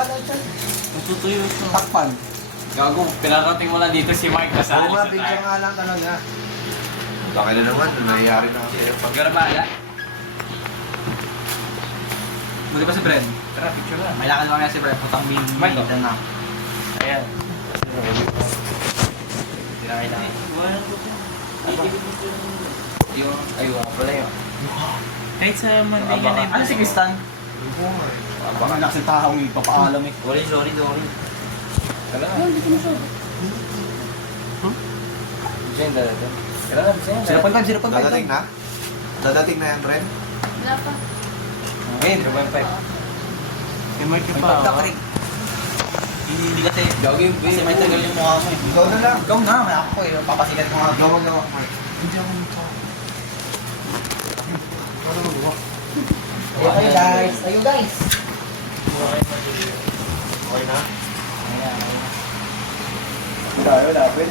Wala dyan. Matutuyo siya. Takpan. Gago, pinarating mo lang dito si Mike kasali Oo nga, sa picture tayo. nga lang talaga. Laki na naman, nangyayari na ako. Pag gano'n ba, ala? Muli pa si Bren. Tara, picture lang. May lakad lang nga si Bren. Putang Mike, oh. na. Ayan. Hindi na kailangan. Yung, ay, wala pala yun. Kahit sa Mandingan na yun. Ano si Kristan? Baka na kasi taong ipapaalam eh. Sorry. Kala nga. Diyan, dadating. Kala nga, bisa yan. 0.5. Dadating na? Dadating na yan, Bren? Wala pa. Ngayon, 0.5. May Mike May pa. pagkakarig. Hindi kasi. Gawin, Kasi may tagal yung mukha mo eh. Ikaw na lang. Ikaw na, may ako ko eh. Papasikat ko nga. Gawag ako, Mark. Hindi ako nito. Ano magawa? Ayun guys. Ayun guys. Okay na? Tayo, dapat.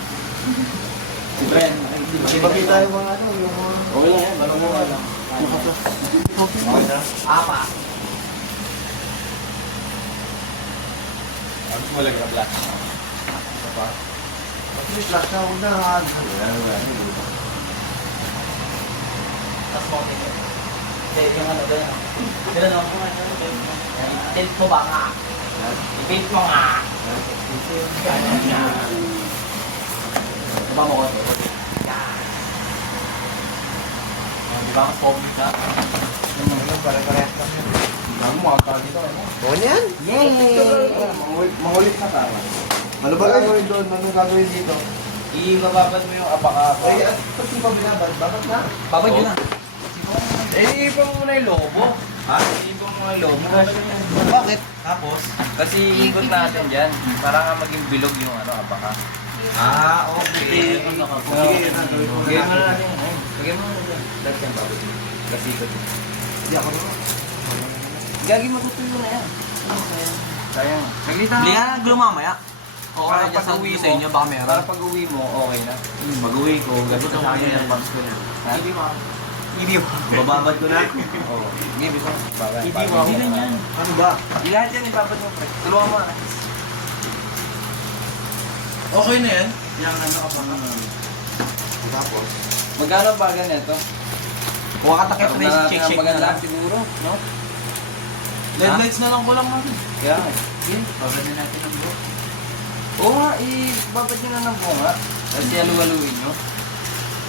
Si Bren. Ibagi tayo mga ano, yung mga... Okay lang yan, balong mo lang. Okay na? Apa. Ano mo lang yung black? At least last na una. Tapos mo tingin. Hindi, yung ano doon. Ganun ako. Tilt mo ba nga? I-tilt mo nga. Ganyan nga. Diba mo ko? Diba mas pogi ka? Pare-parehas lang yun. Bago mo, akal dito. Oo yan? Yay! Mangulit na tama. Ano ba gagawin doon? Anong gagawin dito? Ibababad mo yung abaka. Ay, at pag di pa binabad, bakit na? Babad yun na. Eh, ipang mo na yung lobo. Ha? Ipang mo na yung lobo. Bakit? Tapos? Kasi ikot natin dyan. Para nga maging bilog yung ano, abaka. Ah, okay. Ano ka po? Sige, gagawin ko Lagyan mo na na natin. natin. Ayun, lagyan mo na dyan. Lagyan yan, babad mo. Kasi ikot yun. Hindi ako naman. Gagi, matutuyo na yan. Sayang. Naglita Hindi ka na gulo mamaya. O Para kaya dyan sa pag-uwi sa mo, inyo, baka meron. Para pag uwi mo, okay na. Pag-uwi ko, Gabot gabot na na sa akin kanya yung yung box box ko na. Ha? Hindi mo. Hindi mo. Bababad ko na. Oo. Hindi, bisa. Bagay. Hindi mo. Hindi lang yan. Ano ba? Di lahat yan, ibabad mo, pre. Tulungan mo. Okay na yan. Yung ano ka pa. Tapos? Magkano ba ganito? Kuha ka takip Karoon na na natin shake ang shake na maganda lang. siguro, no? LED lights na lang ko lang natin. Kaya nga. Sige. Babagyan natin ang buhok. Oo nga, ibabad nyo na ng bunga. Kasi halu-haluin nyo.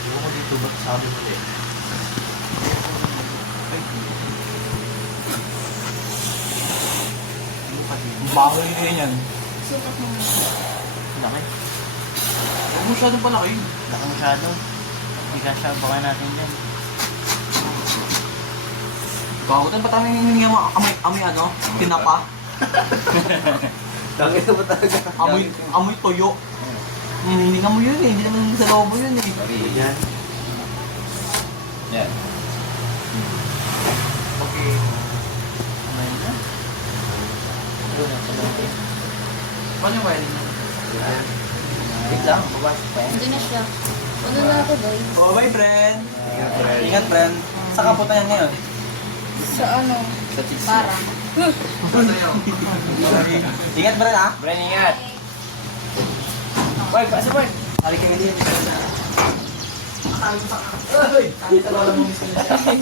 Ewan ko dito, ba't sabi mo ulit? Bago yun yan. Sukat mo muna. Laki. Huwag masyadong palaki. Laki masyado. Hindi ka siya, baka natin yan. Bago tayo pa tayo hininga mo amoy ano? Tinapa. Tangin na ba talaga? Amoy toyo. Hininga mo yun eh. Hindi naman sa lobo yun eh. Sorry. Yan. Yan. Okay. Kumain na. Paano ba yun? Yan. Wait lang, babas pa yan. Hindi na siya. Ano na ako, guys? Oh, bye friend. Ingat, Fred. Ingat friend. Saan ka punta yan ngayon? Sa ano? Sa cheese. Parang. Ingat friend ha. Bren, ingat. Wag, pasa wag. Hari ka ngayon. Sabi sa lola mo miss ko na siya.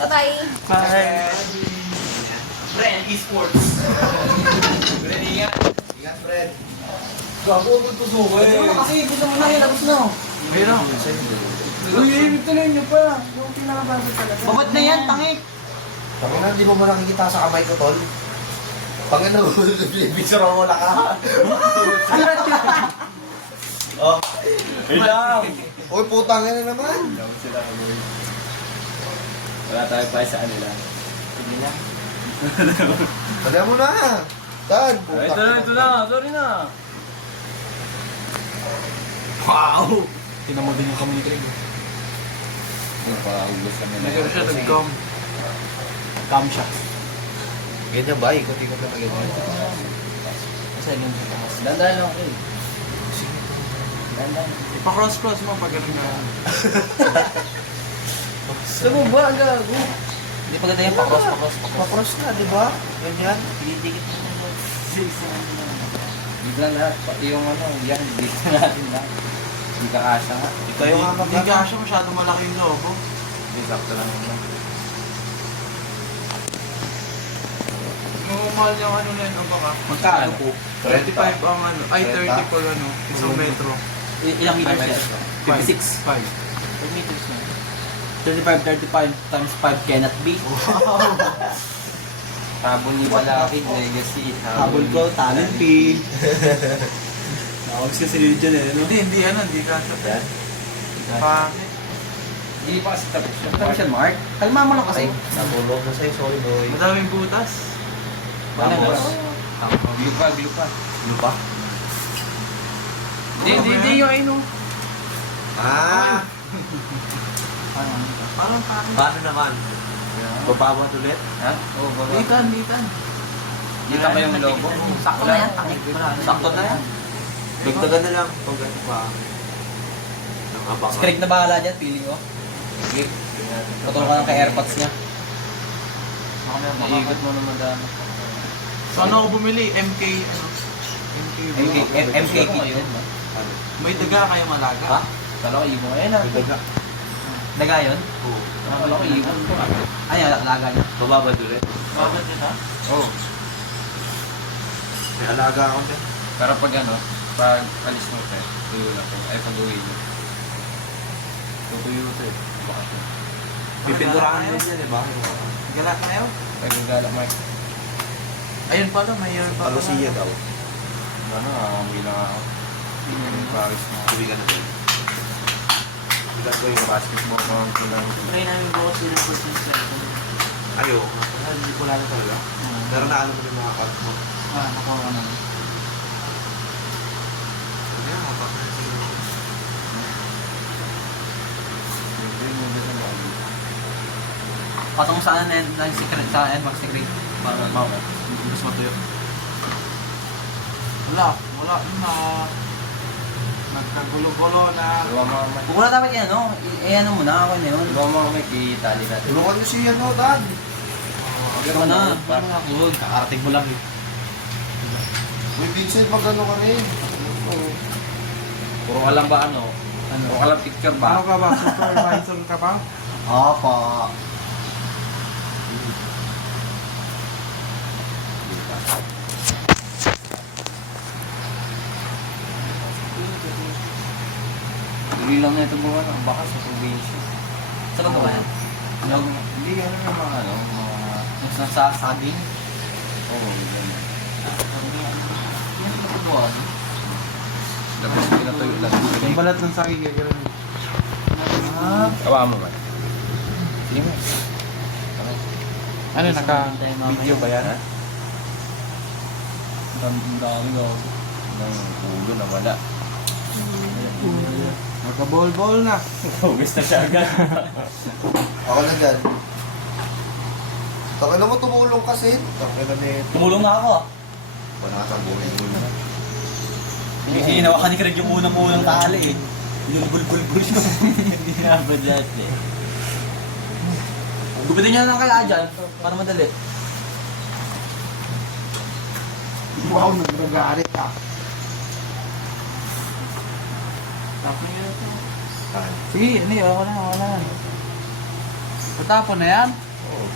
Bye-bye. Bye. Friend esports. Bren, ingat. Ingat, Fred. Gago ko tuso ko eh. Kasi gusto mo na yun. Tapos na. Meron. Uy, tuloy niyo pa. Yung pinakabagod talaga. Babad na yan, tangik. Sabi na, di mo ba nakikita sa kamay ko, tol? Pag ano, picture mo wala ka. Oh. Wait lang. Uy, putang na naman. Daw sila kaboy. Wala tayo pa sa kanila. Sige na. Tala mo na. Tan, Ito na. Sorry na. Wow! Tinan mo din yung kami ni Craig. Nagpakaubos kami na. Nagkaroon siya nag-cam. Cam siya. Ganyan ba? Ikot-ikot na ganyan. Kasi yun sa taas. Dandan lang kayo. Dandan. Ipa-cross-cross mo pag gano'n na. Gusto mo ba? Ang gago. Hindi pa ganda yung pa-cross. Papros na, di ba? Ganyan. Didikit mo na. Bigla lahat, pati yung ano, yan, dito natin lahat. Hindi ka kasha nga. Kayo nga Hindi ka siya masyadong malaki yung lobo. Hindi, sakto lang yun. Normal yung ano na yun, o baka? Magkano po? 35 ang ano, ay 30 po ano, isang metro. Ilang meters yan? 56. 5. 5 meters na. 35 times 5 cannot be. Habol ni Malapit, legacy. Habol ko, talent pin. Nakawag ka si Lidjan eh, no? Hindi ka siya. Pangit. Hindi pa kasi tapos siya. Ano siya, Mark? Kalma mo lang kasi. Natulog na sa'yo, sorry boy. Madaming butas. Tapos, glupa. Lupa? Hindi yung ano. Ah! Parang pangit. Paano naman? Babawat ulit? Ha? Oo, baba. Litan. Dito pa yung logo. Sakto na yan. Sakto na yan. Dagdagan na lang. Pag ano pa. Ang abangan. Script na bahala dyan, feeling ko. Sige. Patulong ka lang kay AirPods niya. Naiikot mo naman dami. So ano ako bumili? MK, ano? MK kit yun. May daga kayong malaga? Ha? Kala ko ibon. Ayun na. Daga. Daga yun? Oo. Kala ko ibon. Ay, alaga niya. Bababad ulit? Bakit yun ha? Oo. May alaga ako dyan. Pero pag ano, pag alis mo tayo, tuyo na po. Ay, pag uwi mo. Tutuyo ito eh. Baka siya. Pipinturahan nila dyan eh. Bakit? Gala kayo? Ay, gagala, Mark. Ayun pala, may year pa. Palusiya daw. Ano, uwi na ako. Paris na. Uwi ka na dyan. Bigat ko yung basketball ko ang kulang. Try namin bukas yun ang first and second. Ayaw. Hindi ko lalo talaga. Pero naano mo yung mga cards mo. Nakuha ko naman. Kaya kapag Patong saan na yung secret, sa NMAX secret. Para mas matuyo. Wala na. Nagkagulo-gulo na. Diba mga may... Kung wala dapat yan, no? Ano muna, ako na yun. Diba mga may kitali natin. tulungan nyo si ano, Dad. Ikaw na, parang ako, kakarating mo lang eh. Uy, Vincent, magano ka rin. Puro ka lang ba ano? Puro ka lang picture Ano ba? ka ba? Supervisor ka ba? Opo. Tuloy lang na ito buwan. Ang baka sa probinsya. Saan ka ba yan? Hindi ano yung mga ano, mga... Yung sa saging? Oo, ganyan. Yan ang nakabuhan. Tapos pinatuyo lang. Yung balat ng saging gagawin. Kawa mo man. Sige mo. Ano, naka-video ba yan? Ang dami ko. Nang ulo na wala. Naka-ball na. Huwis na siya agad. Ako na dyan. Taka na mo tumulong kasi. Taka na nito. Tumulong nga ako. Wala ka sa buhay mo na. Kasi hinawakan ni Craig yung unang tali eh. Binulbul-bulbul siya. Hindi na ba dati? Gupitin niya lang kaya dyan para madali. Wow, nag-garit ah. Tapos nyo ito. Sige, hindi, ako na. Patapon na yan? Oo.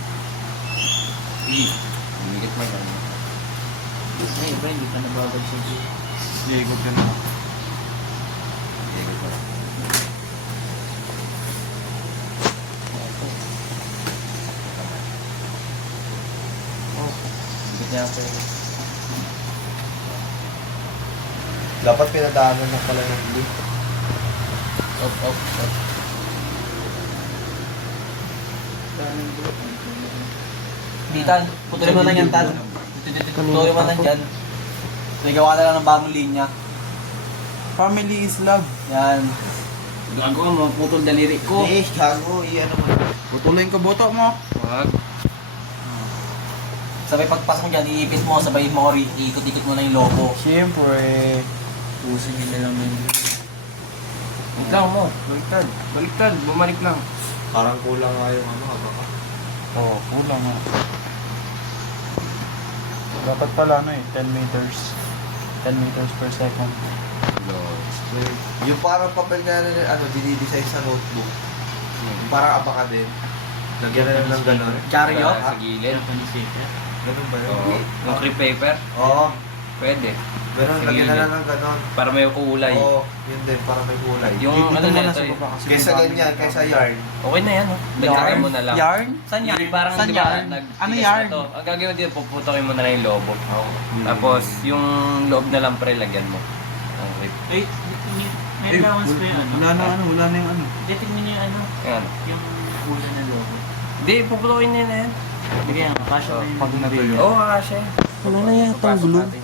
Sige. Umigit mo yan. Ay, iba hindi ka nababag siya. Diego ka na. Umigit mo. Umigit niya ako. Dapat pinadaanan na pala ng blue. Up. Ditan, putulin mo lang yan, Tan. Putulin mo lang dyan. Nagawa ka na lang ng bagong linya. Family is love. Yan. Gago mo, putol daliri ko. Eh, gago. Ano mo. Putulin ko boto mo. Wag. Sabay pagpasok mo dyan, iipit mo, sabay mo, iikot-ikot mo lang yung logo. Siyempre. Puso nila lang yun. Wait lang mo. Baliktad. Bumalik lang. Parang kulang nga yung ano, baka. Oo, kulang nga. Dapat pala ano eh, 10 meters. 10 meters per second. Yung parang papel nga na dinidesign sa notebook. Parang abaka din. Lagyan na lang ng gano'n. Charyo? Sa gilid. Ganun ba yun? Oo. Yung crepe paper? Oo. Pwede. Ganun, Sa lagyan na gilid. lang ng gano'n. Para may kulay. Oo, yun din, para may kulay. Yung Dito ano muna na sa ito eh. baba kasi Kaysa ang dami ganyan, ng- kaysa yarn. Okay na yan, oh. Dagdagan mo na lang. Yarn? Saan yan? Yung parang, Saan di ba, yarn? nagtigas Ano na yarn? to. Ang gagawin dito, puputokin mo na lang yung lobo. Tapos, yung loob na lang pre, lagyan mo. Ang rip. Wait, may allowance ba yung ano? Wala na yung ano. Hindi, tingnan niyo yung ano, Yan. yung ulo ng logo. Hindi, puputokin niya na yan. Hindi kaya, kasha Oh, na yung pag natuyo. Oo, kasi. Wala na yata ang Papasok glue. natin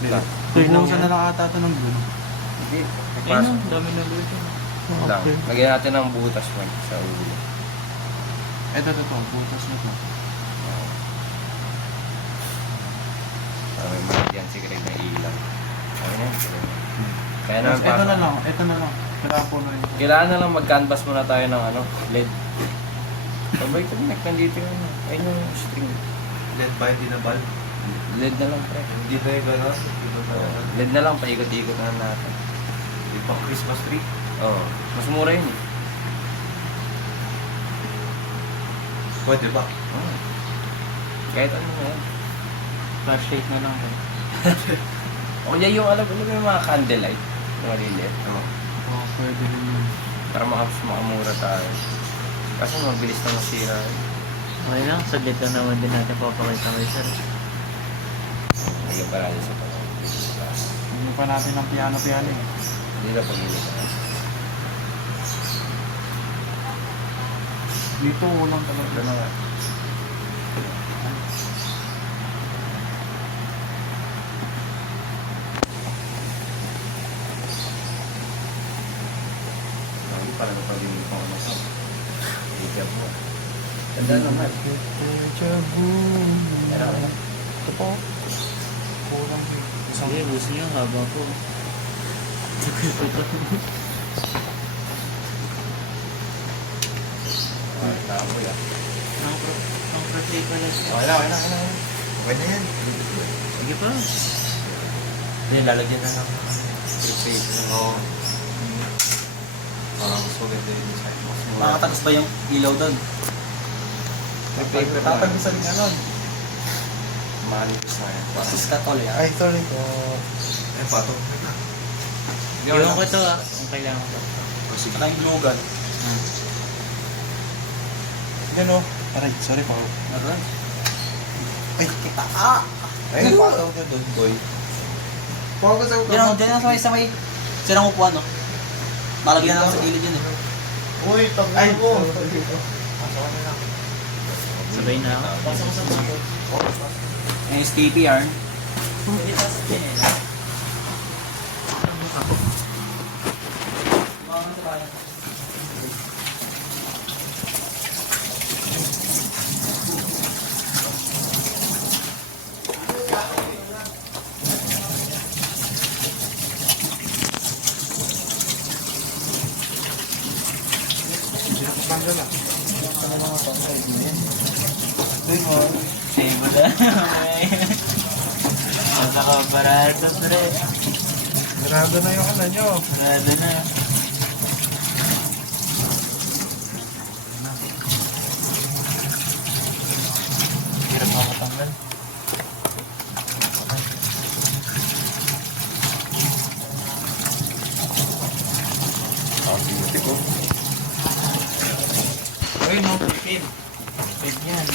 yan. Tubusan na lang ata ito ng glue. Hindi, Ayun, papasok. ang dami ng logo. Lang. Lagyan natin ng butas man sa ulo. Ito, butas na to. Para may malagyan si Greg na ilaw. Ayun yan. Kaya naman Ito na pasok. lang. Kailangan po na rin. Kailangan na lang mag-canvas muna tayo ng ano, LED. Sabay ko na, nandito yung ano. Ayun yung string. LED ba, hindi na bulb? LED na lang, pre. Hindi na yung gano'n. Hindi na gano'n. LED na lang, paikot-ikot na natin. Yung pang Christmas tree. Oo. Mas mura yun eh. Pwede ba? Oo. Kahit ano na yan. Flashlight na lang. O yan yung alam mo yung mga candlelight. Yung maliliit. Ano? Oh, pwede rin yun. Para makamura tayo. Kasi mabilis na masira. Okay lang, saglit lang naman din natin papakita kay sir. Nagyan pa natin sa pala. Hindi pa natin ng piano eh. Hindi na pag-ilit na. Dito, walang talaga. Ito na nga. Hindi pala na pag-ilit ko ano to. Higap mo. Ganda naman. Meron na. Ito po. Kulang. Sige, gusto niyo, haba po. Ay, tapoy ah. Ang flashlight pala siya. Okay na. Okay na yan. Sige pa. Hindi, lalagyan na lang. Prepaid na. Oo. Parang mas maganda yung design. Mas mura. Makakatagos ba yung ilaw doon? Prepaid na. Tatagisan nga nun. Manipis na yan. Sus ka tol yan. Ay, sorry po. Eh, patong. Iwan ko ito ah. Ang kailangan ko. O, sige. Ang glugan. Yan o. Aray, sorry pa. Meron. Ay, Ay, patong ka doon, boy. Pagod sa Yan, dyan lang sa may sirang upuan no? Malagyan na lang sa gilid yun eh. Uy, tanggal mo. Pasok na lang. Sabay na. Pasok ko sa mga. Yung Stevie yarn. Save mo na. Basta ka barado pre. Marado na yung ano nyo. Barado na. Hirap na matanggal. Uy, no, pin. Pin yan.